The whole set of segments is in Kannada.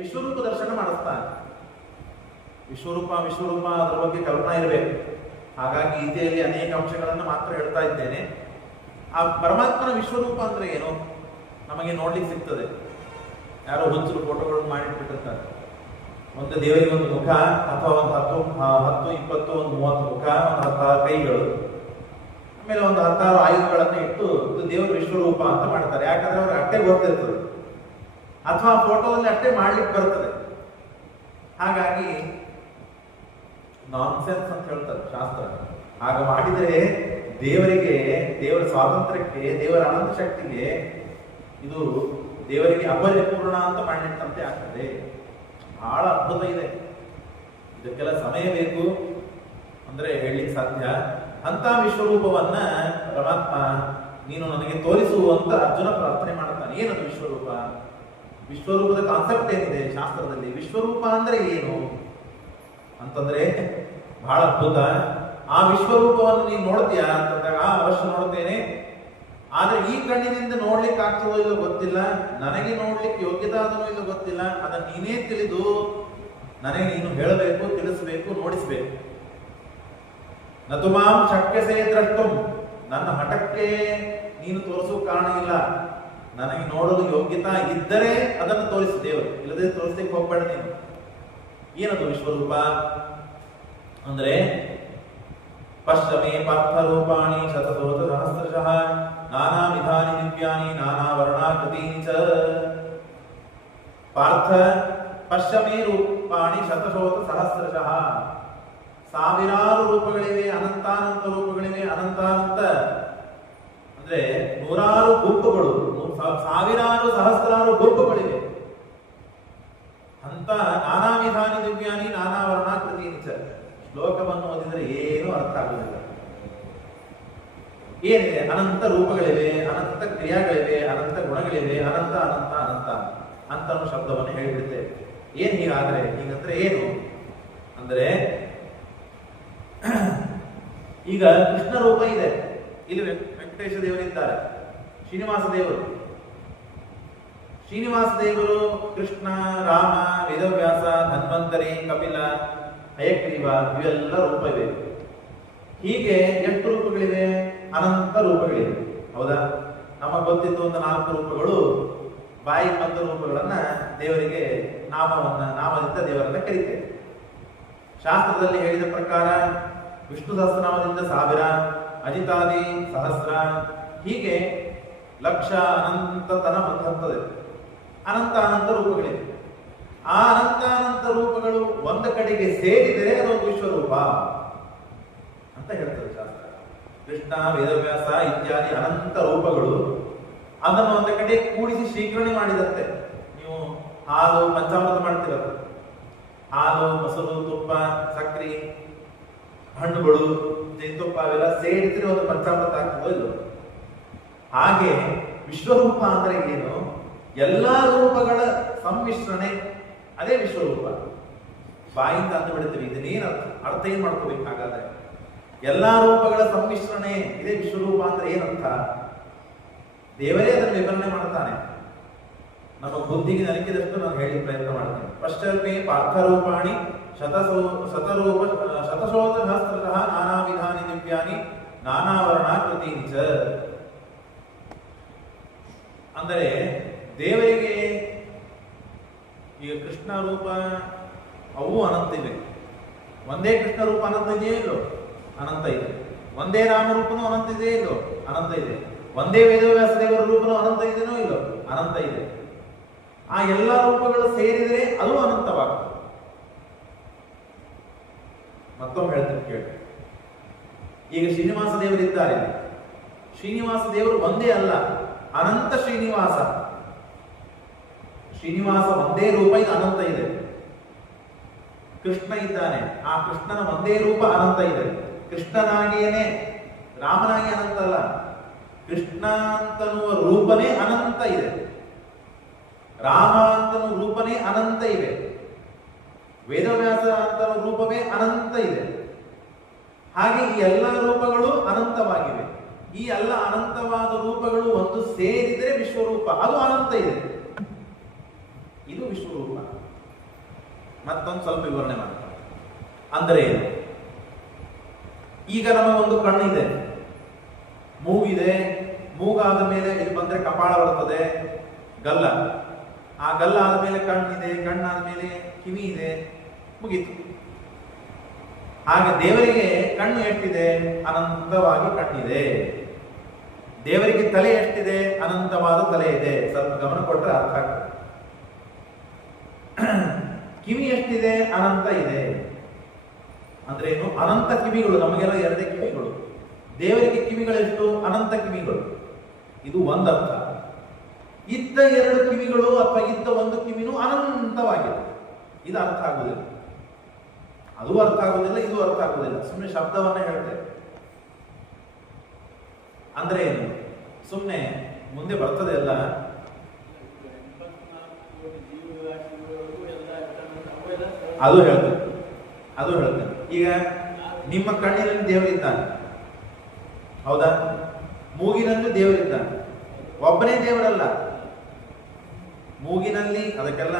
ವಿಶ್ವರೂಪ ದರ್ಶನ ಮಾಡಿಸ್ತಾನೆ. ವಿಶ್ವರೂಪ ಅದರ ಬಗ್ಗೆ ಕಲ್ಪನಾ ಇರಬೇಕು. ಹಾಗಾಗಿ ಗೀತೆಯಲ್ಲಿ ಅನೇಕ ಅಂಶಗಳನ್ನು ಮಾತ್ರ ಹೇಳ್ತಾ ಇದ್ದೇನೆ. ಆ ಪರಮಾತ್ಮನ ವಿಶ್ವರೂಪ ಅಂದ್ರೆ ಏನು ನಮಗೆ ನೋಡ್ಲಿಕ್ಕೆ ಸಿಗ್ತದೆ. ಯಾರೋ ಹುಚ್ಚರು ಫೋಟೋಗಳನ್ನು ಮಾಡಿಟ್ಬಿಟ್ಟಿರ್ತಾರೆ. ಒಂದು ದೇವರಿಗೆ ಒಂದು ಮುಖ ಅಥವಾ ಒಂದು 10, 20, ಒಂದು 30 ಮುಖ, ಒಂದು 10 ಕೈಗಳು, ಆಮೇಲೆ ಒಂದು 16 ಆಯುಧಗಳನ್ನು ಇಟ್ಟು ಇದು ದೇವರ ವಿಶ್ವರೂಪ ಅಂತ ಮಾಡ್ತಾರೆ. ಯಾಕಂದ್ರೆ ಅವ್ರಿಗೆ ಅಟ್ಟೆ ಗೊತ್ತಿರ್ತದೆ ಅಥವಾ ಫೋಟೋದಲ್ಲಿ ಅಟ್ಟೆ ಮಾಡ್ಲಿಕ್ಕೆ ಬರ್ತದೆ. ಹಾಗಾಗಿ ನಾನ್ಸೆನ್ಸ್ ಅಂತ ಹೇಳ್ತಾರೆ ಶಾಸ್ತ್ರ. ಆಗ ಮಾಡಿದರೆ ದೇವರಿಗೆ, ದೇವರ ಸ್ವಾತಂತ್ರ್ಯಕ್ಕೆ, ದೇವರ ಅನಂತ ಶಕ್ತಿಗೆ ಇದು ದೇವರಿಗೆ ಅಪರಿಪೂರ್ಣ ಅಂತ ಮಾಡಿಟ್ಟಂತೆ ಆಗ್ತದೆ. ಬಹಳ ಅದ್ಭುತ ಇದೆ. ಇದಕ್ಕೆಲ್ಲ ಸಮಯ ಬೇಕು ಅಂದ್ರೆ ಹೇಳಲಿಕ್ಕೆ ಸಾಧ್ಯ. ಅಂತ ವಿಶ್ವರೂಪವನ್ನ ಪರಮಾತ್ಮ ನೀನು ನನಗೆ ತೋರಿಸು ಅಂತ ಅರ್ಜುನ ಪ್ರಾರ್ಥನೆ ಮಾಡ್ತಾನೆ. ಏನದು ವಿಶ್ವರೂಪ? ವಿಶ್ವರೂಪದ ಕಾನ್ಸೆಪ್ಟ್ ಏನಿದೆ ಶಾಸ್ತ್ರದಲ್ಲಿ? ವಿಶ್ವರೂಪ ಅಂದ್ರೆ ಏನು ಅಂತಂದ್ರೆ ಬಹಳ ಅದ್ಭುತ. ಆ ವಿಶ್ವರೂಪವನ್ನು ನೀನು ನೋಡ್ತೀಯಾ ಅಂತಂದಾಗ ಅವಶ್ಯ ನೋಡ್ತೇನೆ, ಆದ್ರೆ ಈ ಕಣ್ಣಿನಿಂದ ನೋಡ್ಲಿಕ್ಕೆ ಆಗ್ತದೋ ಇಲ್ಲೋ ಗೊತ್ತಿಲ್ಲ, ನನಗೆ ನೋಡ್ಲಿಕ್ಕೆ ಯೋಗ್ಯತೆ ಆದನೋ ಇಲ್ಲೋ ಗೊತ್ತಿಲ್ಲ. ಅದನ್ನ ನೀನೇ ತಿಳಿದು ನನಗೆ ನೀನು ಹೇಳಬೇಕು, ತಿಳಿಸಬೇಕು, ನೋಡಿಸ್ಬೇಕು. ನತುಮಾಂ ಶಕ್ಯಸೇ ದ್ರಷ್ಟುಂ, ನನ್ನ ಹಠಕ್ಕೆ ನೀನು ತೋರಿಸುವ ಕಾರಣ ಇಲ್ಲ. ನನಗೆ ನೋಡಲು ಯೋಗ್ಯತಾ ಇದ್ದರೆ ಅದನ್ನು ತೋರಿಸು ದೇವರು, ಇಲ್ಲದೆ ತೋರಿಸ್ಲಿಕ್ಕೆ ಹೋಗ್ಬೇಡ ನೀನು. ಏನದು ವಿಶ್ವರೂಪ ಅಂದ್ರೆ ಪಶ್ಚಮೇ ಪಾರ್ಥರೂಪಾಣಿ ಶತಸೋತ ಸಹಸ್ರಶಃ ನಾನಾ ವಿಧಾನಿ ದಿವ್ಯಾನಿ ನಾನಾ ವರ್ಣಾಕೃತೀನಿ ಚ. ಪಾರ್ಥ ಪಶ್ಚಮೇ ರೂಪಾಣಿ ಶತಶೋತ ಸಹಸ್ರಶಃ, ಸಾವಿರಾರು ರೂಪಗಳಿವೆ, ಅನಂತಾನಂತ ರೂಪಗಳಿವೆ. ಅನಂತಾನಂತ ಅಂದ್ರೆ ನೂರಾರು ಗುಂಪುಗಳು, ಸಾವಿರಾರು ಸಹಸ್ರಾರು ಗುಂಪುಗಳಿವೆ. ಅಂತ ನಾನಾ ವಿಧಾನಿ ದಿವ್ಯಾನಿ ನಾನಾ ವರ್ಣಾಕೃತೀನಿ ಚ. ಶ್ಲೋಕವನ್ನು ಓದಿದರೆ ಏನೂ ಅರ್ಥ ಆಗುವುದಿಲ್ಲ. ಏನಿದೆ? ಅನಂತ ರೂಪಗಳಿವೆ, ಅನಂತ ಕ್ರಿಯಾಗಳಿವೆ, ಅನಂತ ಗುಣಗಳಿವೆ, ಅನಂತ ಅನಂತ ಅನಂತ ಅಂತ ಶಬ್ದವನ್ನು ಹೇಳಿಬಿಡುತ್ತೆ. ಏನ್ ಹೀಗಾದ್ರೆ? ಹೀಗಂದ್ರೆ ಏನು ಅಂದ್ರೆ, ಈಗ ಕೃಷ್ಣ ರೂಪ ಇದೆ, ಇಲ್ಲಿ ವೆಂಕಟೇಶ ದೇವರಿದ್ದಾರೆ, ಶ್ರೀನಿವಾಸ ದೇವರು. ಶ್ರೀನಿವಾಸ ದೇವರು ಕೃಷ್ಣ, ರಾಮ, ವೇದವ್ಯಾಸ, ಧನ್ವಂತರಿ, ಕಪಿಲ, ಹಯಗ್ರೀವ ಇವೆಲ್ಲ ರೂಪ ಇವೆ. ಹೀಗೆ ಎಷ್ಟು ರೂಪಗಳಿವೆ? ಅನಂತ ರೂಪಗಳಿವೆ. ಹೌದಾ? ನಮಗೆ ಗೊತ್ತಿದ್ದು ಒಂದು 4 ರೂಪಗಳು, ಬಾಯಿ ಬಂದ ರೂಪಗಳನ್ನ ದೇವರಿಗೆ ನಾಮದಿಂದ ದೇವರನ್ನ ಕರೀತೇವೆ. ಶಾಸ್ತ್ರದಲ್ಲಿ ಹೇಳಿದ ಪ್ರಕಾರ ವಿಷ್ಣು ಸಹಸ್ರನಾಮದಿಂದ 1000, ಅಜಿತಾದಿ ಸಹಸ್ರ, ಹೀಗೆ ಲಕ್ಷ, ಅನಂತತನ ಬಂದಂಥದ್ದು. ಅನಂತ ರೂಪಗಳಿವೆ. ಆ ಅನಂತ ರೂಪಗಳು ಒಂದು ಕಡೆಗೆ ಸೇರಿದರೆ ಅದೊಂದು ವಿಶ್ವರೂಪ ಅಂತ ಹೇಳ್ತದೆ ಶಾಸ್ತ್ರ. ಕೃಷ್ಣ, ವೇದವ್ಯಾಸ ಇತ್ಯಾದಿ ಅನಂತ ರೂಪಗಳು ಅದನ್ನು ಒಂದು ಕಡೆ ಕೂಡಿಸಿ ಶೀಕರಣೆ ಮಾಡಿದಂತೆ. ನೀವು ಹಾಲು ಪಂಚಾಮೃತ ಮಾಡ್ತಿರಲ್ಲ, ಹಾಲು, ಮೊಸರು, ತುಪ್ಪ, ಸಕ್ಕರೆ, ಹಣ್ಣುಗಳು, ಜೇನುತುಪ್ಪ ಅವೆಲ್ಲ ಸೇರಿದ್ರೆ ಒಂದು ಪಂಚಾಮೃತ ಆಗ್ತದೋ ಇಲ್ಲೋ. ಹಾಗೆ ವಿಶ್ವರೂಪ ಅಂದ್ರೆ ಏನು? ಎಲ್ಲಾ ರೂಪಗಳ ಸಮ್ಮಿಶ್ರಣೆ, ಅದೇ ವಿಶ್ವರೂಪ. ಬಾಯಿಂದ ಅಂತ ಬಿಡ್ತೀವಿ, ಇದನ್ನೇನು ಅರ್ಥ ಏನ್ ಮಾಡ್ಕೋಬೇಕು? ಹಾಗಾದ್ರೆ ಎಲ್ಲಾ ರೂಪಗಳ ಸಮ್ಮಿಶ್ರಣೆ ಇದೇ ವಿಶ್ವರೂಪ ಅಂದ್ರೆ ಏನರ್ಥ? ದೇವರೇ ಅದನ್ನು ವಿವರಣೆ ಮಾಡ್ತಾನೆ. ನಮ್ಮ ಬುದ್ಧಿಗೆ ನಲುಕಿದಷ್ಟು ನಾನು ಹೇಳಿ ಪ್ರಯತ್ನ ಮಾಡ್ತೇನೆ. ಪಶ್ಚಮೇ ಪಾರ್ಥರೂಪಾಣಿ ಶತಶೋತ ಸಹಸ್ರಶಃ ನಾನಾ ವಿಧಾನಿ ದಿವ್ಯಾನಿ ನಾನಾ ವರ್ಣಾಕೃತೀನಿ ಚ. ಅಂದರೆ ದೇವರಿಗೆ ಈಗ ಕೃಷ್ಣ ರೂಪ ಅವು ಅನಂತ ಇವೆ. ಒಂದೇ ಕೃಷ್ಣ ರೂಪ ಅನಂತ ಇದೆಯೇ ಇಲ್ಲೋ? ಅನಂತ ಇದೆ. ಒಂದೇ ರಾಮರೂಪನೂ ಅನಂತ ಇದೆಯೇ ಇಲ್ಲೋ? ಅನಂತ ಇದೆ. ಒಂದೇ ವೇದವ್ಯಾಸ ದೇವರ ರೂಪನೂ ಅನಂತ ಇದೆಯೋ ಇಲ್ಲೋ? ಅನಂತ ಇದೆ. ಆ ಎಲ್ಲ ರೂಪಗಳು ಸೇರಿದರೆ ಅದು ಅನಂತವಾಗ್ತದೆ. ಮತ್ತೊಮ್ಮೆ ಹೇಳ್ತೇನೆ ಕೇಳಿ. ಈಗ ಶ್ರೀನಿವಾಸ ದೇವರಿದ್ದಾರೆ. ಶ್ರೀನಿವಾಸ ದೇವರು ಒಂದೇ ಅಲ್ಲ, ಅನಂತ ಶ್ರೀನಿವಾಸ. ಶ್ರೀನಿವಾಸ ಒಂದೇ ರೂಪ ಇದು ಅನಂತ ಇದೆ. ಕೃಷ್ಣ ಇದ್ದಾನೆ, ಆ ಕೃಷ್ಣನ ಒಂದೇ ರೂಪ ಅನಂತ ಇದೆ. ಕೃಷ್ಣನಾಗಿಯೇನೆ, ರಾಮನಾಗಿ ಅನಂತ ಅಲ್ಲ, ಕೃಷ್ಣ ಅಂತನ್ನುವ ರೂಪನೇ ಅನಂತ ಇದೆ. ರಾಮ ಅಂತನೂ ರೂಪನೇ ಅನಂತ ಇದೆ. ವೇದವ್ಯಾಸ ಅಂತ ರೂಪವೇ ಅನಂತ ಇದೆ. ಹಾಗೆ ಈ ಎಲ್ಲ ರೂಪಗಳು ಅನಂತವಾಗಿವೆ. ಈ ಎಲ್ಲ ಅನಂತವಾದ ರೂಪಗಳು ಒಂದು ಸೇರಿದರೆ ವಿಶ್ವರೂಪ, ಅದು ಅನಂತ ಇದೆ. ಇದು ವಿಶ್ವರೂಪ. ಮತ್ತೊಂದು ಸ್ವಲ್ಪ ವಿವರಣೆ ಮಾಡ್ತಾರೆ. ಅಂದರೆ ಏನು? ಈಗ ನಮಗೊಂದು ಕಣ್ಣಿದೆ, ಮೂಗಿದೆ, ಮೂಗಾದ ಮೇಲೆ ಇಲ್ಲಿ ಬಂದ್ರೆ ಕಪಾಳ ಬರ್ತದೆ, ಗಲ್ಲ. ಆ ಗಲ್ಲ ಆದ್ಮೇಲೆ ಕಣ್ಣಿದೆ, ಕಣ್ಣಾದ ಮೇಲೆ ಕಿವಿ ಇದೆ, ಮುಗೀತು. ಹಾಗೆ ದೇವರಿಗೆ ಕಣ್ಣು ಎಷ್ಟಿದೆ? ಅನಂತವಾಗಿ ಕಣ್ಣಿದೆ. ದೇವರಿಗೆ ತಲೆ ಎಷ್ಟಿದೆ? ಅನಂತವಾದ ತಲೆ ಇದೆ. ಸ್ವಲ್ಪ ಗಮನ ಕೊಟ್ಟರೆ ಅರ್ಥ ಆಗ್ತದೆ. ಕಿವಿ ಎಷ್ಟಿದೆ? ಅನಂತ ಇದೆ. ಅಂದ್ರೆ ಏನು? ಅನಂತ ಕಿವಿಗಳು. ನಮಗೆಲ್ಲ ಎರಡೇ ಕಿವಿಗಳು. ದೇವರಿಗೆ ಕಿವಿಗಳೆಷ್ಟು? ಅನಂತ ಕಿವಿಗಳು. ಇದು ಒಂದರ್ಥ. ಇದ್ದ ಎರಡು ಕಿವಿಗಳು ಅಥವಾ ಇದ್ದ ಒಂದು ಕಿವಿನೂ ಅನಂತವಾಗಿದೆ. ಇದು ಅರ್ಥ ಆಗುವುದಿಲ್ಲ. ಅದು ಅರ್ಥ ಆಗುವುದಿಲ್ಲ, ಇದು ಅರ್ಥ ಆಗುವುದಿಲ್ಲ. ಸುಮ್ಮನೆ ಶಬ್ದವನ್ನೇ ಹೇಳ್ತೇವೆ. ಅಂದ್ರೆ ಏನು? ಸುಮ್ಮನೆ ಮುಂದೆ ಬರ್ತದೆ ಅಲ್ಲ. ಅದು ಹೇಳ್ತೇನೆ. ಈಗ ನಿಮ್ಮ ಕಣ್ಣಿನಲ್ಲಿ ದೇವರಿದ್ದಾನೆ, ಹೌದಾ? ಮೂಗಿನಲ್ಲಿ ದೇವರಿದ್ದಾನೆ. ಒಬ್ಬನೇ ದೇವರಲ್ಲ. ಮೂಗಿನಲ್ಲಿ ಅದಕ್ಕೆಲ್ಲ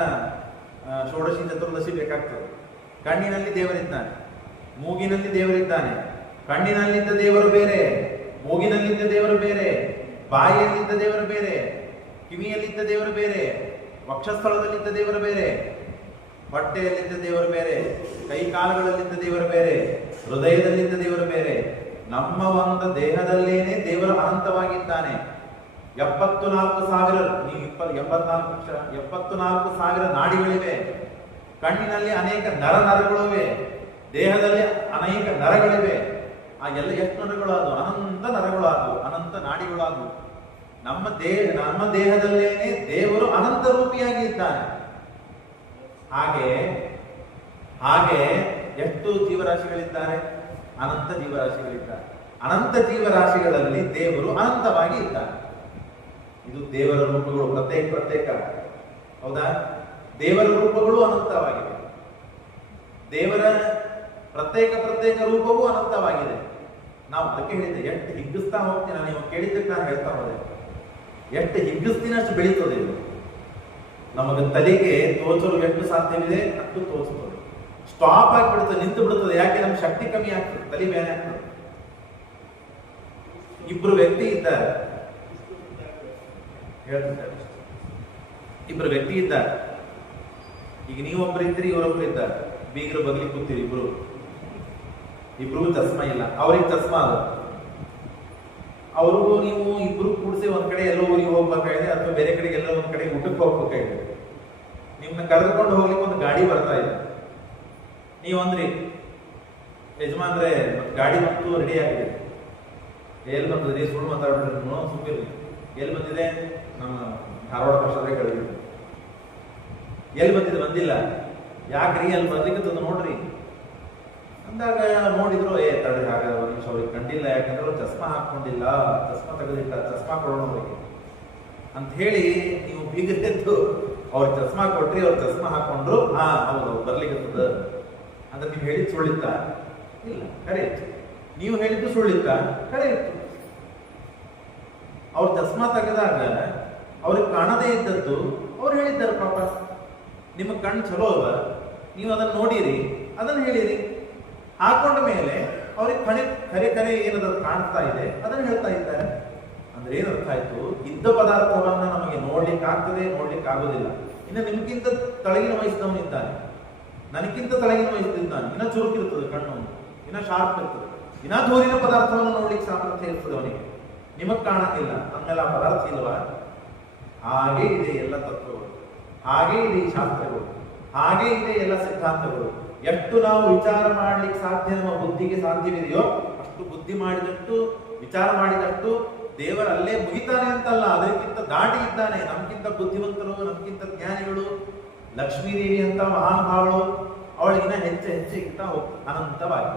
ಷೋಡಶಿ ಚತುರ್ದಶಿ ಬೇಕಾಗ್ತದೆ. ಕಣ್ಣಿನಲ್ಲಿ ದೇವರಿದ್ದಾನೆ, ಮೂಗಿನಲ್ಲಿ ದೇವರಿದ್ದಾನೆ. ಕಣ್ಣಿನಲ್ಲಿದ್ದ ದೇವರು ಬೇರೆ, ಮೂಗಿನಲ್ಲಿದ್ದ ದೇವರು ಬೇರೆ, ಬಾಯಿಯಲ್ಲಿದ್ದ ದೇವರು ಬೇರೆ, ಕಿವಿಯಲ್ಲಿದ್ದ ದೇವರು ಬೇರೆ, ವಕ್ಷಸ್ಥಳದಲ್ಲಿದ್ದ ದೇವರು ಬೇರೆ, ಹೊಟ್ಟೆಯಲ್ಲಿದ್ದ ದೇವರು ಬೇರೆ, ಕೈ ಕಾಲುಗಳಲ್ಲಿದ್ದ ದೇವರು ಬೇರೆ, ಹೃದಯದಲ್ಲಿದ್ದ ದೇವರು ಬೇರೆ. ನಮ್ಮ ಒಂದು ದೇಹದಲ್ಲೇನೆ ದೇವರು ಅನಂತವಾಗಿದ್ದಾನೆ. 74,000 74,000 ನಾಡಿಗಳಿವೆ. ಕಣ್ಣಿನಲ್ಲಿ ಅನೇಕ ನರಗಳಿವೆ, ದೇಹದಲ್ಲಿ ಅನೇಕ ನರಗಳಿವೆ. ಆ ಎಲ್ಲ ಎಷ್ಟು ನರಗಳು? ಅದು ಅನಂತ ನರಗಳು, ಅದು ಅನಂತ ನಾಡಿಗಳು. ಅದು ನಮ್ಮ ದೇಹದಲ್ಲೇನೆ ದೇವರು ಅನಂತ ರೂಪಿಯಾಗಿ ಇದ್ದಾನೆ. ಹಾಗೆ ಎಷ್ಟು ಜೀವರಾಶಿಗಳಿದ್ದಾರೆ? ಅನಂತ ಜೀವರಾಶಿಗಳಿದ್ದಾರೆ. ಅನಂತ ಜೀವರಾಶಿಗಳಲ್ಲಿ ದೇವರು ಅನಂತವಾಗಿ ಇದ್ದಾನೆ. ಇದು ದೇವರ ರೂಪಗಳು ಪ್ರತ್ಯೇಕ. ಹೌದಾ? ದೇವರ ರೂಪಗಳು ಅನಂತವಾಗಿದೆ. ದೇವರ ಪ್ರತ್ಯೇಕ ರೂಪವೂ ಅನಂತವಾಗಿದೆ. ನಾವು ಅದಕ್ಕೆ ಹೇಳಿದ್ದೆ, ಎಷ್ಟು ಹಿಗ್ಗಿಸ್ತಾ ಹೋಗ್ತೀನಿ. ನೀವು ಕೇಳಿದ್ದಕ್ಕೆ ನಾನು ಹೇಳ್ತಾ ಹೋದೆ. ಎಷ್ಟು ಹಿಗ್ಗಿಸ್ತೀನಿ ಅಷ್ಟು ಬೆಳೀತದೆ. ಇದು ನಮಗೆ ತಲೆಗೆ ತೋಚಲು ಎಷ್ಟು ಸಾಧ್ಯವಿದೆ ಅಷ್ಟು ತೋರಿಸ್ತದೆ. ಸ್ಟಾಪ್ ಆಗಿಬಿಡ್ತದೆ, ನಿಂತು ಬಿಡುತ್ತದೆ. ಯಾಕೆ? ನಮ್ಮ ಶಕ್ತಿ ಕಮ್ಮಿ ಆಗ್ತದೆ, ತಲೆ ಬೇನೆ ಆಗ್ತದೆ. ಇಬ್ರು ವ್ಯಕ್ತಿ ಇದ್ದಾರೆ, ಹೇಳ್ತಿದ್ದಾರೆ. ಇಬ್ರು ವ್ಯಕ್ತಿ ಇದ್ದಾರೆ. ಈಗ ನೀವೊಬ್ಬರು ಇದ್ದೀರಿ, ಇವರೊಬ್ರು ಇದ್ದಾರೆ. ಬೀಗರು ಬಗ್ಲಿ ಕೂತೀರಿ ಇಬ್ರಿಗೂ ಚಸ್ಮಾ ಇಲ್ಲ. ಅವ್ರಿಗೆ ಚಸ್ಮಾ ಅದು. ಅವ್ರಿಗೂ ನೀವು ಇಬ್ರು ಕೂಡಿಸಿ ಒಂದ್ ಕಡೆ ಎಲ್ಲೋ ಊರಿಗೆ ಹೋಗ್ಬೇಕಾಗಿದೆ, ಅಥವಾ ಬೇರೆ ಕಡೆಗೆ ಎಲ್ಲೋ ಒಂದ್ ಕಡೆ ಊಟಕ್ಕೆ ಹೋಗ್ಬೇಕಾಗಿದೆ. ನಿಮ್ಮನ್ನ ಕರೆದುಕೊಂಡು ಹೋಗ್ಲಿಕ್ಕೆ ಒಂದು ಗಾಡಿ ಬರ್ತಾ ಇದೆ. ನೀವಂದ್ರಿ, ಯಜಮಾನ್ರೆ ಗಾಡಿ ಮತ್ತು ರೆಡಿ ಆಗಿದೆ. ಎಲ್ಲಿ ಬಂದಿದ್ರಿ? ಸುಳ್ಳು ಮಾತಾಡ್ಬಿಟ್ರಿ, ಸುಮ್ಮಿರ್ಲಿ. ಎಲ್ಲಿ ಬಂದಿದೆ? ನಮ್ಮ ಧಾರವಾಡ ಕಷ್ಟದೇ ಕಳೆದಿದೆ. ಎಲ್ಲಿ ಬಂದಿದೆ? ಬಂದಿಲ್ಲ. ಯಾಕ್ರಿ? ಅಲ್ಲಿ ಬರ್ಲಿಕ್ಕೆ ತಂದು ನೋಡ್ರಿ ಅಂದಾಗ ನೋಡಿದ್ರು, ತಡೆ ಹಾಗಾದ್ರೆ ಒಂದು ನಿಮಿಷ, ಅವ್ರಿಗೆ ಕಂಡಿಲ್ಲ. ಯಾಕಂದ್ರೆ ಅವ್ರು ಚಸ್ಮಾ ಹಾಕೊಂಡಿಲ್ಲ, ಚಸ್ಮಾ ತೆಗೆದಿಟ್ಟ, ಚಸ್ಮಾ ಕೊಡೋಣ ಅವ್ರಿಗೆ ಅಂತ ಹೇಳಿ ನೀವು ಬೀಗದ್ದು ಅವ್ರ ಚಸ್ಮಾ ಕೊಟ್ರಿ. ಅವ್ರ ಚಸ್ಮಾ ಹಾಕೊಂಡ್ರು. ಹೌದು, ಬರ್ಲಿಕ್ಕೆ ಅಂದ್ರೆ ನೀವು ಹೇಳಿದ್ ಸುಳ್ಳಿತ್ತ? ಇಲ್ಲ, ಕರೆ ಇತ್ತು. ನೀವು ಹೇಳಿದ್ದು ಸುಳ್ಳಿತ್ತ? ಕರೆ ಇತ್ತು. ಅವ್ರ ಚಸ್ಮಾ ತೆಗೆದಾಗ ಅವ್ರಿಗೆ ಕಾಣದೇ ಇದ್ದದ್ದು ಅವ್ರು ಹೇಳಿದ್ದಾರೆ. ಪಾಪ ನಿಮ್ಮ ಕಣ್ಣು ಚಲೋ ಅಲ್ವ, ನೀವು ಅದನ್ನು ನೋಡಿರಿ, ಅದನ್ನು ಹೇಳಿರಿ. ಹಾಕೊಂಡ ಮೇಲೆ ಅವ್ರಿಗೆ ಕರೆ ಏನದು ಕಾಣ್ತಾ ಇದೆ ಅದನ್ನು ಹೇಳ್ತಾ ಇದ್ದಾರೆ. ಅಂದ್ರೆ ಏನ್ ಅರ್ಥ ಆಯ್ತು? ಇದ್ದ ಪದಾರ್ಥವನ್ನ ನಮಗೆ ನೋಡ್ಲಿಕ್ಕೆ ಆಗ್ತದೆ, ನೋಡ್ಲಿಕ್ಕೆ ಆಗೋದಿಲ್ಲ. ಇನ್ನು ನಿಮ್ಗಿಂತ ತಳಗಿನ ವಯಸ್ಸಿನವನಿದ್ದಾನೆ, ನನಗಿಂತ ತಳಗಿನ ವಯಸ್ಸಿದ್ದಾನೆ. ಇನ್ನ ಚುರುಕಿರ್ತದೆ ಕಣ್ಣು, ಇನ್ನ ಶಾರ್ಪ್ ಇರ್ತದೆ, ಇನ್ನ ದೂರಿನ ಪದಾರ್ಥವನ್ನು ನೋಡ್ಲಿಕ್ಕೆ ಸಾಮರ್ಥ್ಯ ಇರ್ತದೆ ಅವನಿಗೆ. ನಿಮಗ್ ಕಾಣಕ್ಕಿಲ್ಲ, ಅಂದೆಲ್ಲ ಪದಾರ್ಥ ಇಲ್ವಾ? ಹಾಗೆ ಇದೆ ಎಲ್ಲ ತತ್ವಗಳು, ಹಾಗೆ ಇದೆ ಈ ಶಾಸ್ತ್ರಗಳು, ಹಾಗೆ ಇದೆ ಎಲ್ಲ ಸಿದ್ಧಾಂತಗಳು. ಎಷ್ಟು ನಾವು ವಿಚಾರ ಮಾಡ್ಲಿಕ್ಕೆ ಸಾಧ್ಯ, ನಮ್ಮ ಬುದ್ಧಿಗೆ ಸಾಧ್ಯವಿದೆಯೋ ಅಷ್ಟು ಬುದ್ಧಿ ಮಾಡಿದಷ್ಟು, ವಿಚಾರ ಮಾಡಿದಷ್ಟು ದೇವರಲ್ಲೇ ಮುಗಿತಾನೆ ಅಂತಲ್ಲ, ಅದಕ್ಕಿಂತ ದಾಟಿ ಇದ್ದಾನೆ. ನಮ್ಗಿಂತ ಬುದ್ಧಿವಂತರು, ನಮ್ಗಿಂತ ಜ್ಞಾನಿಗಳು, ಲಕ್ಷ್ಮೀದೇವಿ ಅಂತ ಮಹಾನುಭಾವಗಳು ಅವಳಿಗಿನ ಹೆಚ್ಚಿಗಿಂತ ಅನಂತವಾಗಿ.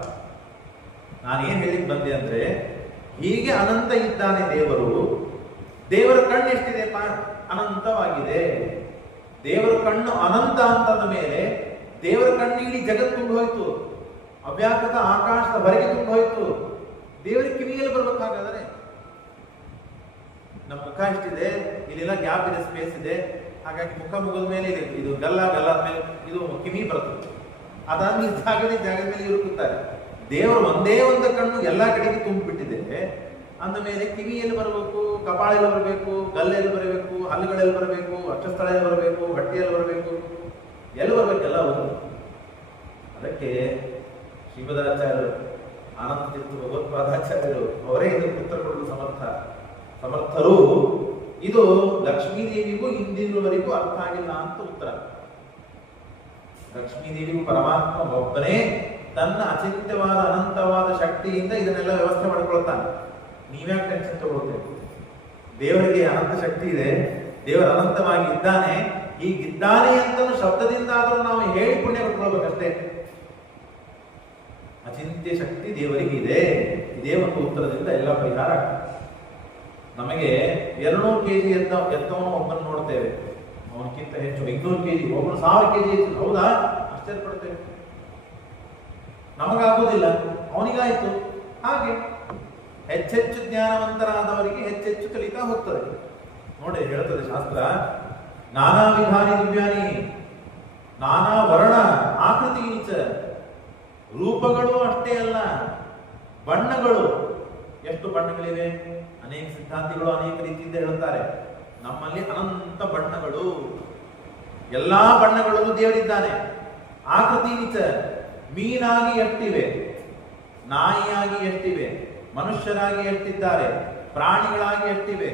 ನಾನೇನ್ ಹೇಳಿಕ್ ಬಂದೆ ಅಂದ್ರೆ, ಹೀಗೆ ಅನಂತ ಇದ್ದಾನೆ ದೇವರು. ದೇವರ ಕಣ್ಣು ಎಷ್ಟಿದೆಪ್ಪ? ಅನಂತವಾಗಿದೆ. ದೇವರ ಕಣ್ಣು ಅನಂತ ಅಂತಂದ ಮೇಲೆ ದೇವರ ಕಣ್ಣು ಇಡೀ ಜಗತ್ತು ತುಂಬ ಹೋಯ್ತು, ಅವ್ಯಾಕೃತ ಆಕಾಶದ ಹೊರಗೆ ತುಂಬ ಹೋಯ್ತು. ದೇವರ ಕಿವಿಯಲ್ಲಿ ಬರ್ಬೇಕಾಗಾದ್ರೆ ನಮ್ಮ ಮುಖ ಎಷ್ಟಿದೆ, ಇಲ್ಲೆಲ್ಲ ಗ್ಯಾಪ್ ಇದೆ, ಸ್ಪೇಸ್ ಇದೆ. ಹಾಗಾಗಿ ಮುಖದ ಮೇಲೆ ಇದೆ, ಇದು ಗಲ್ಲದ ಮೇಲೆ ಇದು ಕಿವಿ ಬರ್ತದೆ. ಅದಾದ್ಮೇಲೆ ಜಾಗದ ಮೇಲೆ ಇವರು ಕೂತಾರೆ. ದೇವರು ಒಂದೇ ಒಂದು ಕಣ್ಣು ಎಲ್ಲಾ ಕಡೆಗೆ ತುಂಬಿಬಿಟ್ಟಿದೆ. ಅಂದ ಮೇಲೆ ಕಿವಿಯಲ್ಲಿ ಬರಬೇಕು, ಕಪಾಳೆಯಲ್ಲಿ ಬರಬೇಕು, ಗಲ್ಲೆಯಲ್ಲಿ ಬರಬೇಕು, ಹಲ್ಲುಗಳಲ್ಲಿ ಬರಬೇಕು, ಅಕ್ಷಸ್ಥಳೆಯಲ್ಲಿ ಬರಬೇಕು, ಹೊಟ್ಟೆಯಲ್ಲಿ ಬರಬೇಕು, ಎಲ್ಲಿ ಬರಬೇಕು, ಎಲ್ಲ ಹೋಗಬೇಕು. ಅದಕ್ಕೆ ಶ್ರೀಮದಾಚಾರ್ಯರು, ಆನಂದ ತೀರ್ಥ ಭಗವತ್ಪಾದಾಚಾರ್ಯರು ಅವರೇ ಇದಕ್ಕೆ ಉತ್ತರ ಕೊಡಲು ಸಮರ್ಥರು. ಇದು ಲಕ್ಷ್ಮೀದೇವಿಗೂ ಇಂದಿನವರೆಗೂ ಅರ್ಥ ಆಗಿಲ್ಲ ಅಂತ ಉತ್ತರ. ಲಕ್ಷ್ಮೀದೇವಿಗೂ ಪರಮಾತ್ಮ ಒಬ್ಬನೇ ತನ್ನ ಅಚಿಂತ್ಯವಾದ ಅನಂತವಾದ ಶಕ್ತಿಯಿಂದ ಇದನ್ನೆಲ್ಲ ವ್ಯವಸ್ಥೆ ಮಾಡಿಕೊಳ್ತಾನೆ. ನೀವ್ಯಾಕೆ ಟೆನ್ಷನ್ ತಗೊಳ್ತೇವೆ? ದೇವರಿಗೆ ಅನಂತ ಶಕ್ತಿ ಇದೆ, ದೇವರು ಅನಂತವಾಗಿ ಇದ್ದಾನೆ. ಹೀಗಿದ್ದಾನೆ ಅಂತ ಶಬ್ದದಿಂದ ಆದರೂ ನಾವು ಹೇಳಿ ಪುಣ್ಯ ಕೊಟ್ಕೊಳ್ಬೇಕಷ್ಟೇ. ಅಚಿಂತ್ಯ ಶಕ್ತಿ ದೇವರಿಗೆ ಇದೆ, ಇದೇ ಒಂದು ಉತ್ತರದಿಂದ ಎಲ್ಲ ಪರಿಹಾರ ಆಗ್ತದೆ. ನಮಗೆ 200 kg ಎತ್ತವನು ಒಬ್ಬನ್ನು ನೋಡ್ತೇವೆ, ಅವನಕ್ಕಿಂತ ಹೆಚ್ಚು 500 kg, ಒಬ್ಬನು 1000 kg ಹೆಚ್ಚು, ಹೌದಾ? ಆಶ್ಚರ್ಯಪಡ್ತೇವೆ. ನಮಗಾಗುವುದಿಲ್ಲ, ಅವನಿಗಾಯ್ತು. ಹಾಗೆ ಹೆಚ್ಚೆಚ್ಚು ಜ್ಞಾನವಂತರಾದವರಿಗೆ ಹೆಚ್ಚೆಚ್ಚು ಕಲಿತಾ ಹೋಗ್ತದೆ. ನೋಡಿ, ಹೇಳ್ತದೆ ಶಾಸ್ತ್ರ, ನಾನಾ ವಿಧಾನಿ ದಿವ್ಯಾನಿ, ನಾನಾ ವರ್ಣ ಆಕೃತಿ ನೀಚ, ರೂಪಗಳು ಅಷ್ಟೇ ಅಲ್ಲ, ಬಣ್ಣಗಳು. ಎಷ್ಟು ಬಣ್ಣಗಳಿವೆ? ಅನೇಕ ಸಿದ್ಧಾಂತಿಗಳು ಅನೇಕ ರೀತಿಯಿಂದ ಹೇಳುತ್ತಾರೆ. ನಮ್ಮಲ್ಲಿ ಅನಂತ ಬಣ್ಣಗಳು, ಎಲ್ಲಾ ಬಣ್ಣಗಳಲ್ಲೂ ದೇವರಿದ್ದಾನೆ. ಆಕೃತಿ ನೀಚ, ಮೀನಾಗಿ ಎಷ್ಟಿವೆ, ನಾಯಿಯಾಗಿ ಎಷ್ಟಿವೆ, ಮನುಷ್ಯರಾಗಿ ಎಷ್ಟಿದ್ದಾರೆ, ಪ್ರಾಣಿಗಳಾಗಿ ಎಷ್ಟಿವೆ,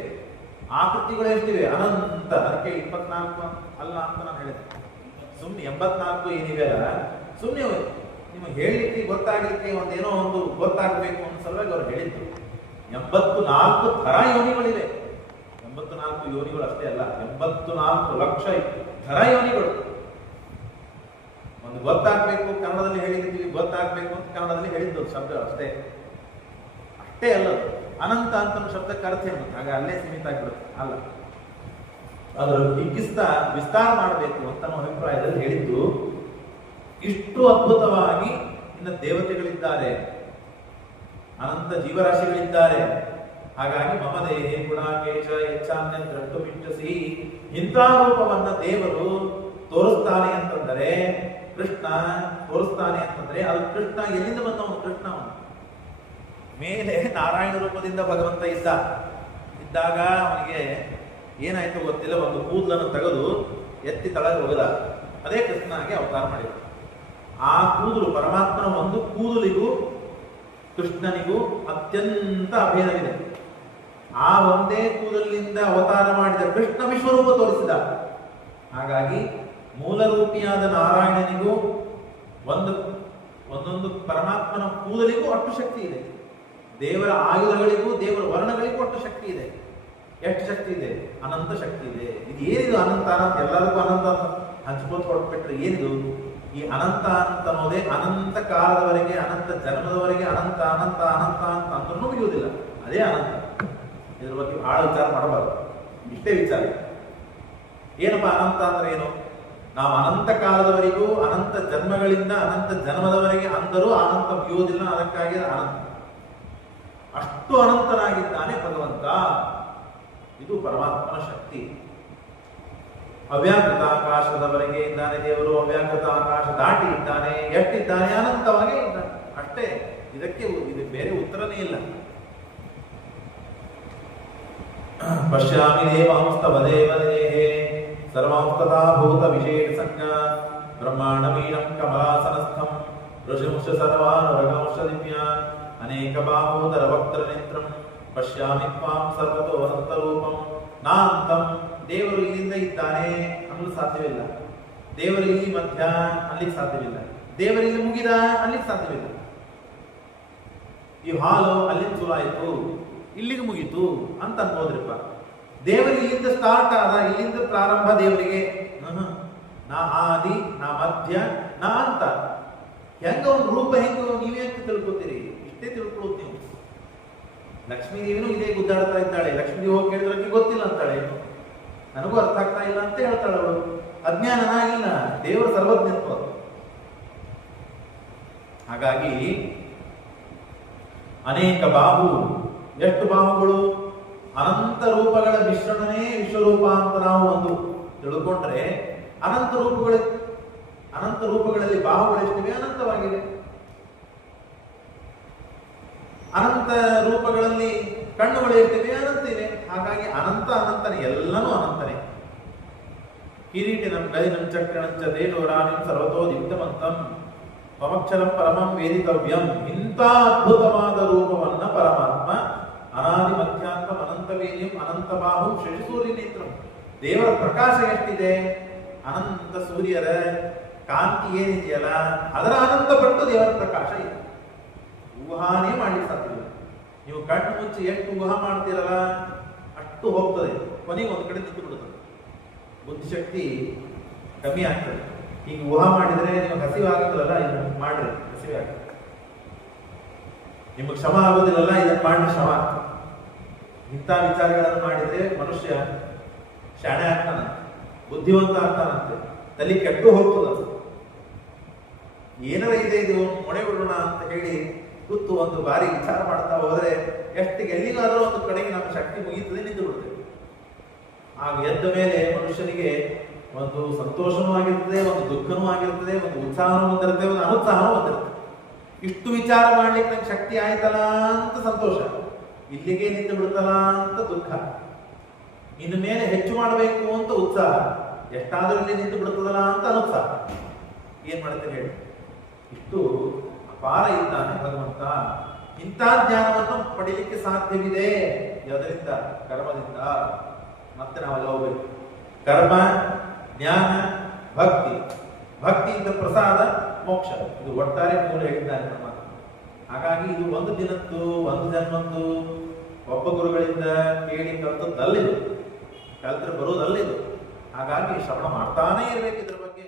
ಆಕೃತಿಗಳು ಎಷ್ಟಿವೆ, ಅನಂತ. ಅದಕ್ಕೆ 24 ಅಲ್ಲ ಅಂತ ನಾನು ಹೇಳಿದೆ. ಸುಮ್ಮನೆ 84 ಏನಿವೆ ಅಲ್ಲ, ಸುಮ್ಮನೆ ನಿಮಗೆ ಹೇಳಲಿಕ್ಕೆ ಗೊತ್ತಾಗಲಿಕ್ಕೆ ಒಂದೇನೋ ಒಂದು ಗೊತ್ತಾಗಬೇಕು ಅನ್ನೋ ಸಲುವಾಗಿ ಅವ್ರು ಹೇಳಿದ್ದು. 84 ಥರ ಯೋನಿಗಳಿವೆ. 84 ಯೋನಿಗಳು ಅಷ್ಟೇ ಅಲ್ಲ, 84 ಲಕ್ಷ ಥರ ಯೋನಿಗಳು. ಒಂದು ಗೊತ್ತಾಗಬೇಕು, ಕನ್ನಡದಲ್ಲಿ ಹೇಳಿದ್ದೀವಿ, ಗೊತ್ತಾಗಬೇಕು ಅಂತ ಕನ್ನಡದಲ್ಲಿ ಹೇಳಿದ್ದು ಶಬ್ದ ಅಷ್ಟೇ ಅಲ್ಲ. ಅನಂತ ಅಂತ ಶಬ್ದಕ್ಕೆ ಅರ್ಥ ಏನು? ಹಾಗೆ ಅಲ್ಲೇ ಸೀಮಿತ ಆಗಿಬಿಡುತ್ತೆ. ಅಲ್ಲ, ಅದರ ಹಿಗ್ಗಿಸ್ತಾ ವಿಸ್ತಾರ ಮಾಡಬೇಕು ಅಂತ ನಮ್ಮ ಅಭಿಪ್ರಾಯದಲ್ಲಿ ಹೇಳಿದ್ದು. ಇಷ್ಟು ಅದ್ಭುತವಾಗಿ ಇನ್ನು ದೇವತೆಗಳಿದ್ದಾರೆ, ಅನಂತ ಜೀವರಾಶಿಗಳಿದ್ದಾರೆ. ಹಾಗಾಗಿ ಮಮ ದೇಹೇ ಗುಣಾಕೇಶ ಹೆಚ್ಚಾನ್ಯ ದ್ರಷ್ಟು ಮಿಂಚಸಿ, ಇಂಥ ರೂಪವನ್ನ ದೇವರು ತೋರಿಸ್ತಾನೆ ಅಂತಂದರೆ, ಕೃಷ್ಣ ತೋರಿಸ್ತಾನೆ ಅಂತಂದ್ರೆ ಅದು ಕೃಷ್ಣ ಎಲ್ಲಿಂದ ಬಂದವನು? ಕೃಷ್ಣ ಮೇಲೆ ನಾರಾಯಣ ರೂಪದಿಂದ ಭಗವಂತ ಇದ್ದಾಗ ಅವನಿಗೆ ಏನಾಯ್ತು ಗೊತ್ತಿಲ್ಲ, ಒಂದು ಕೂದಲನ್ನು ತೆಗೆದು ಎತ್ತಿ ತಳಗೆ ಹೋಗದ. ಅದೇ ಕೃಷ್ಣನಿಗೆ ಅವತಾರ ಮಾಡಿದ. ಆ ಕೂದಲು, ಪರಮಾತ್ಮನ ಒಂದು ಕೂದಲಿಗೂ ಕೃಷ್ಣನಿಗೂ ಅತ್ಯಂತ ಅಭೇದವಿದೆ. ಆ ಒಂದೇ ಕೂದಲಿನಿಂದ ಅವತಾರ ಮಾಡಿದ ಕೃಷ್ಣ ವಿಶ್ವರೂಪ ತೋರಿಸಿದ. ಹಾಗಾಗಿ ಮೂಲರೂಪಿಯಾದ ನಾರಾಯಣನಿಗೂ ಒಂದೊಂದು ಪರಮಾತ್ಮನ ಕೂದಲಿಗೂ ಅಷ್ಟು ಶಕ್ತಿ ಇದೆ. ದೇವರ ಆಯುಧಗಳಿಗೂ ದೇವರ ವರ್ಣಗಳಿಗೂ ಅಷ್ಟು ಶಕ್ತಿ ಇದೆ. ಎಷ್ಟು ಶಕ್ತಿ ಇದೆ? ಅನಂತ ಶಕ್ತಿ ಇದೆ. ಇದು ಏನಿದು ಅನಂತ? ಎಲ್ಲರಿಗೂ ಅನಂತ ಹಂಚ್ಕೋತ ಹೊರಟ್ಬಿಟ್ರೆ ಏನಿದು? ಈ ಅನಂತ ಅಂತ ಅನ್ನೋದೇ ಅನಂತ ಕಾಲದವರೆಗೆ, ಅನಂತ ಜನ್ಮದವರೆಗೆ ಅನಂತ ಅನಂತ ಅನಂತ ಅಂತ ಅಂದ್ರೂ ಮುಗಿಯುವುದಿಲ್ಲ. ಅದೇ ಅನಂತ. ಇದ್ರ ಬಗ್ಗೆ ಬಹಳ ವಿಚಾರ ಮಾಡಬಾರ್ದು, ಇಷ್ಟೇ ವಿಚಾರ. ಏನಪ್ಪ ಅನಂತ ಅಂದ್ರೆ ಏನು? ನಾವು ಅನಂತ ಕಾಲದವರೆಗೂ, ಅನಂತ ಜನ್ಮಗಳಿಂದ ಅನಂತ ಜನ್ಮದವರೆಗೆ ಅಂದರೂ ಅನಂತ ಮುಗಿಯುವುದಿಲ್ಲ. ಅದಕ್ಕಾಗಿ ಅನಂತ. ಅಷ್ಟು ಅನಂತನಾಗಿದ್ದಾನೆ ಭಗವಂತ. ಇದು ಪರಮಾತ್ಮನ ಶಕ್ತಿ. ಅವ್ಯಾಕೃತ ಆಕಾಶದವರೆಗೆ ಇದ್ದಾನೆ ದೇವರು. ಅವ್ಯಾಕೃತ ಆಕಾಶ ದಾಟಿ ಇದ್ದಾನೆ. ಎಷ್ಟಿದ್ದಾನೆ? ಅನಂತವಾಗಿ ಇದ್ದಾನೆ ಅಷ್ಟೇ. ಇದು ಬೇರೆ ಉತ್ತರನೇ ಇಲ್ಲ. ಪಶ್ಯಾಮಿ ದೇವಾಂಸ್ತವ ದೇವದೇಹೇ ಸರ್ವಾಂಸ್ತತಾ ಭೂತ ವಿಶೇಷ ಸಂಜ್ಞಾ ಬ್ರಹ್ಮಾಂಡಮೀನಂ ಕಮಲಾಸನಸ್ಥಂ ಋಷಿಂಶ ಸರ್ವಾನುರಗಂಶ ದಿವ್ಯಾನ್ ಅನೇಕ ಬಾಹೂದರ ವಕ್ತ್ರ ನೇತ್ರಂ ಪಶ್ಯಾಮಿ ತ್ವಾಂ ಸರ್ವತೋ ಅನಂತ ರೂಪಂ ನಾಂತಂ. ದೇವರು ಇಲ್ಲಿಂದ ಇದ್ದಾನೆ ಅನ್ನಲು ಸಾಧ್ಯವಿಲ್ಲ. ದೇವರು ಇಲ್ಲಿ ಮಧ್ಯ ಅಲ್ಲಿಗೆ ಸಾಧ್ಯವಿಲ್ಲ. ದೇವರು ಇಲ್ಲಿ ಮುಗಿದ ಅಲ್ಲಿಗೆ ಸಾಧ್ಯವಿಲ್ಲ. ಈ ಹಾಲು ಅಲ್ಲಿಂದ ಶುರು ಆಯಿತು, ಇಲ್ಲಿಗೆ ಮುಗೀತು ಅಂತ ಅನ್ಬೋದ್ರಿಪ್ಪ. ದೇವರಿಗೆ ಇಲ್ಲಿಂದ ಸ್ಟಾರ್ಟ್ ಆದ, ಇಲ್ಲಿಂದ ಪ್ರಾರಂಭ ದೇವರಿಗೆ. ನಾ ಆದಿ, ನಾ ಮಧ್ಯ, ನಾ ಅಂತ. ಹೆಂಗ ಒಂದು ರೂಪ ಹೆಂಗ ನೀವೇ ಅಂತ ತಿಳ್ಕೊತೀರಿ? ಇಷ್ಟೇ ತಿಳ್ಕೊಳ್ಳೋದು ನೀವು. ಲಕ್ಷ್ಮೀ ದೇವಿನೂ ಇದೇ ಗುದ್ದಾಡ್ತಾ ಇದ್ದಾಳೆ. ಲಕ್ಷ್ಮೀ ದೇವಿ ಹೋಗಿ ಕೇಳಿದ್ರಕ್ಕೆ ಗೊತ್ತಿಲ್ಲ ಅಂತಾಳೆ. ನನಗೂ ಅರ್ಥ ಆಗ್ತಾ ಇಲ್ಲ ಅಂತ ಹೇಳ್ತಾಳೆ ಅವಳು. ಅಜ್ಞಾನನ ಇಲ್ಲ, ದೇವರ ಸರ್ವಜ್ಞತ್ವ. ಹಾಗಾಗಿ ಅನೇಕ ಬಾಹು. ಎಷ್ಟು ಬಾಹುಗಳು? ಅನಂತ ರೂಪಗಳ ಮಿಶ್ರಣನೇ ವಿಶ್ವರೂಪ ಅಂತ ನಾವು ಒಂದು ತಿಳ್ಕೊಂಡ್ರೆ ಅನಂತ ರೂಪಗಳು, ಅನಂತ ರೂಪಗಳಲ್ಲಿ ಬಾಹುಗಳು ಎಷ್ಟಿವೆ? ಅನಂತವಾಗಿವೆ. ಅನಂತ ರೂಪಗಳಲ್ಲಿ ಕಣ್ಣುಗಳು ಎಷ್ಟಿವೆ? ಅನಂತ ಇವೆ. ಹಾಗಾಗಿ ಅನಂತ ಅನಂತನೇ, ಎಲ್ಲನೂ ಅನಂತನೇ. ಕಿರೀಟಿನಂ ಗದಿನಂ ಚಕ್ರಣಂಚ ತೇಜೋರಾಣಿಂ ಸರ್ವತೋ ದಿಗ್ಧಮಂತಂ ಮಮಕ್ಷರಂ ಪರಮಂ ವೇದಿತವ್ಯಂ. ಇಂಥ ಅದ್ಭುತವಾದ ರೂಪವನ್ನ ಪರಮಾತ್ಮ ಅನಾದಿ ಮಧ್ಯಾಂತಂ ಅನಂತವೇದಿಂ ಅನಂತ ಬಾಹು ಶಶಿಸೂರ್ಯ ನೇತ್ರಂ. ದೇವರ ಪ್ರಕಾಶ ಎಷ್ಟಿದೆ? ಅನಂತ ಸೂರ್ಯರ ಕಾಂತಿ ಏನಿದೆಯಲ್ಲ ಅದರ ಅನಂತ ಪಟ್ಟು ದೇವರ ಪ್ರಕಾಶ ಇದೆ. ಊಹಾನೇ ಮಾಡ್ಲಿಕ್ಕೆ ಸಾಧ್ಯವಿಲ್ಲ. ನೀವು ಕಣ್ಣು ಮುಚ್ಚಿ ಎಷ್ಟು ಊಹಾ ಮಾಡ್ತೀರಲ್ಲ ಅಷ್ಟು ಹೋಗ್ತದೆ, ಕೊನೆಗೆ ಒಂದು ಕಡೆ ನಿಂತು ಬಿಡುತ್ತದೆ, ಬುದ್ಧಿಶಕ್ತಿ ಕಮ್ಮಿ ಆಗ್ತದೆ. ಈಗ ಊಹಾ ಮಾಡಿದ್ರೆ ನೀವು ಹಸಿವಾಗುತ್ತಲ್ಲ, ಇದನ್ನು ಮಾಡ್ರಿ, ಹಸಿವಾಗ್ತದೆ. ನಿಮಗೆ ಶ್ರಮ ಆಗೋದಿಲ್ಲಲ್ಲ, ಇದನ್ನು ಮಾಡಿ ಶ್ರಮ ಆಗ್ತದೆ. ಇಂಥ ವಿಚಾರಗಳನ್ನು ಮಾಡಿದ್ರೆ ಮನುಷ್ಯ ಶಾಣೆ ಆಗ್ತಾನಂತೆ, ಬುದ್ಧಿವಂತ ಆಗ್ತಾನಂತೆ, ತಲೆ ಕೆಟ್ಟು ಹೋಗ್ತದ. ಏನಾರ ಇದೆ ಇದು ಮೊಳೆ ಬಿಡೋಣ ಅಂತ ಹೇಳಿ ಕೂತು ಒಂದು ಬಾರಿ ವಿಚಾರ ಮಾಡ್ತಾ ಹೋದ್ರೆ ಎಷ್ಟಿಗೆ ಎಲ್ಲಿಗಾದರೂ ಒಂದು ಕಡೆಗೆ ನಮ್ಮ ಶಕ್ತಿ ಮುಗಿತದೆ, ನಿಂತು ಬಿಡ್ತೇವೆ. ಆಗ ಎದ್ದ ಮೇಲೆ ಮನುಷ್ಯನಿಗೆ ಒಂದು ಸಂತೋಷನೂ ಆಗಿರ್ತದೆ, ಒಂದು ದುಃಖನೂ ಆಗಿರ್ತದೆ, ಒಂದು ಉತ್ಸಾಹನೂ ಹೊಂದಿರುತ್ತೆ, ಒಂದು ಅನುತ್ಸಾಹನೂ ಹೊಂದಿರುತ್ತೆ. ಇಷ್ಟು ವಿಚಾರ ಮಾಡ್ಲಿಕ್ಕೆ ನಂಗೆ ಶಕ್ತಿ ಆಯ್ತಲ್ಲ ಅಂತ ಸಂತೋಷ, ಇಲ್ಲಿಗೆ ನಿಂತು ಬಿಡ್ತಲ್ಲ ಅಂತ ದುಃಖ, ಇನ್ನು ಮೇಲೆ ಹೆಚ್ಚು ಮಾಡಬೇಕು ಅಂತ ಉತ್ಸಾಹ, ಎಷ್ಟಾದ್ರೂ ಇಲ್ಲಿ ನಿಂತು ಬಿಡ್ತದಲ್ಲ ಅಂತ ಅನುತ್ಸಾಹ. ಏನ್ ಮಾಡ್ತೇವೆ ಹೇಳಿ? ಇಷ್ಟು ಅಪಾರ ಇದ್ದಾನೆ ಭಗವಂತ. ಇಂಥ ಜ್ಞಾನವನ್ನು ಪಡೀಲಿಕ್ಕೆ ಸಾಧ್ಯವಿದೆ. ಯಾವುದರಿಂದ? ಕರ್ಮದಿಂದ. ಮತ್ತೆ ನಾವೆಲ್ಲ ಹೋಗ್ಬೇಕು. ಕರ್ಮ, ಜ್ಞಾನ, ಭಕ್ತಿ. ಭಕ್ತಿಯಿಂದ ಪ್ರಸಾದ, ಮೋಕ್ಷ. ಇದು ಒಟ್ಟಾರೆ ಮೂಲ ಹೇಳಿದ್ದಾರೆ ಪರಮಾತ್ಮ. ಹಾಗಾಗಿ ಇದು ಒಂದು ದಿನದ್ದು, ಒಂದು ಜನ್ಮದ್ದು, ಒಬ್ಬ ಗುರುಗಳಿಂದ ಕೇಳಿ ಕಲ್ತದ್ದಲ್ಲಿದು, ಕಲ್ತ್ರೆ ಬರೋದಲ್ಲಿದು. ಹಾಗಾಗಿ ಶ್ರವಣ ಮಾಡ್ತಾನೇ ಇರಬೇಕು ಇದ್ರ ಬಗ್ಗೆ.